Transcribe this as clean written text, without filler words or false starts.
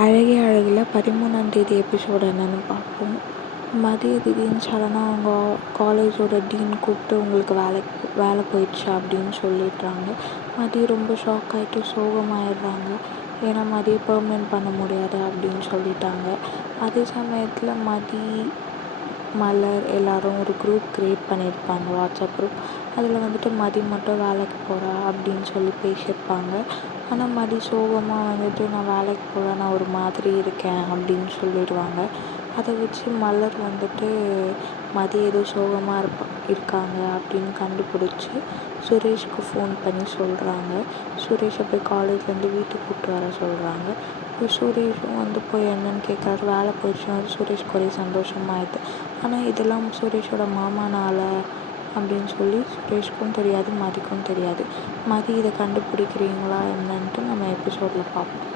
அழகே அழகில் 13ஆம் தேதி எபிசோடு என்னென்னு பார்ப்போம். மதிய திடீர்னு சடனாக அவங்க காலேஜோட டீன் கூப்பிட்டு உங்களுக்கு வேலை போயிடுச்சா அப்படின்னு சொல்லிடுறாங்க. மதி ரொம்ப ஷாக் ஆகிட்டு சோகமாயிடுறாங்க. ஏன்னா மதியை பெர்மனெண்ட் பண்ண முடியாது அப்படின்னு சொல்லிட்டாங்க. அதே சமயத்தில் மதி, மலர் எல்லோரும் ஒரு குரூப் க்ரியேட் பண்ணியிருப்பாங்க, வாட்ஸ்அப் குரூப். அதில் மதி மட்டும் வேலைக்கு போகிறா அப்படின்னு சொல்லி பேசியிருப்பாங்க. ஆனால் மதி சோகமாக நான் வேலைக்கு போகல, நான் ஒரு மாதிரி இருக்கேன் அப்படின்னு சொல்லிடுவாங்க. அதை வச்சு மலர் மதி ஏதோ சோகமாக இருக்காங்க அப்படின்னு கண்டுபிடிச்சி சுரேஷ்க்கு ஃபோன் பண்ணி சொல்கிறாங்க. சுரேஷை போய் காலேஜ்லேருந்து வீட்டுக்கு கூப்பிட்டு வர சொல்கிறாங்க. இப்போ சுரேஷும் போய் என்னன்னு கேட்குறாரு. வேலை போயிடுச்சுன்னா சுரேஷ்க்கு ஒரே சந்தோஷமாயிடுது. ஆனால் இதெல்லாம் சுரேஷோட மாமானால அப்படின்னு சொல்லி சுரேஷ்க்கும் தெரியாது, மதிக்கும் தெரியாது. மதி இதை கண்டுபிடிக்கிறீங்களா என்னன்ட்டு நம்ம எபிசோடில் பார்ப்போம்.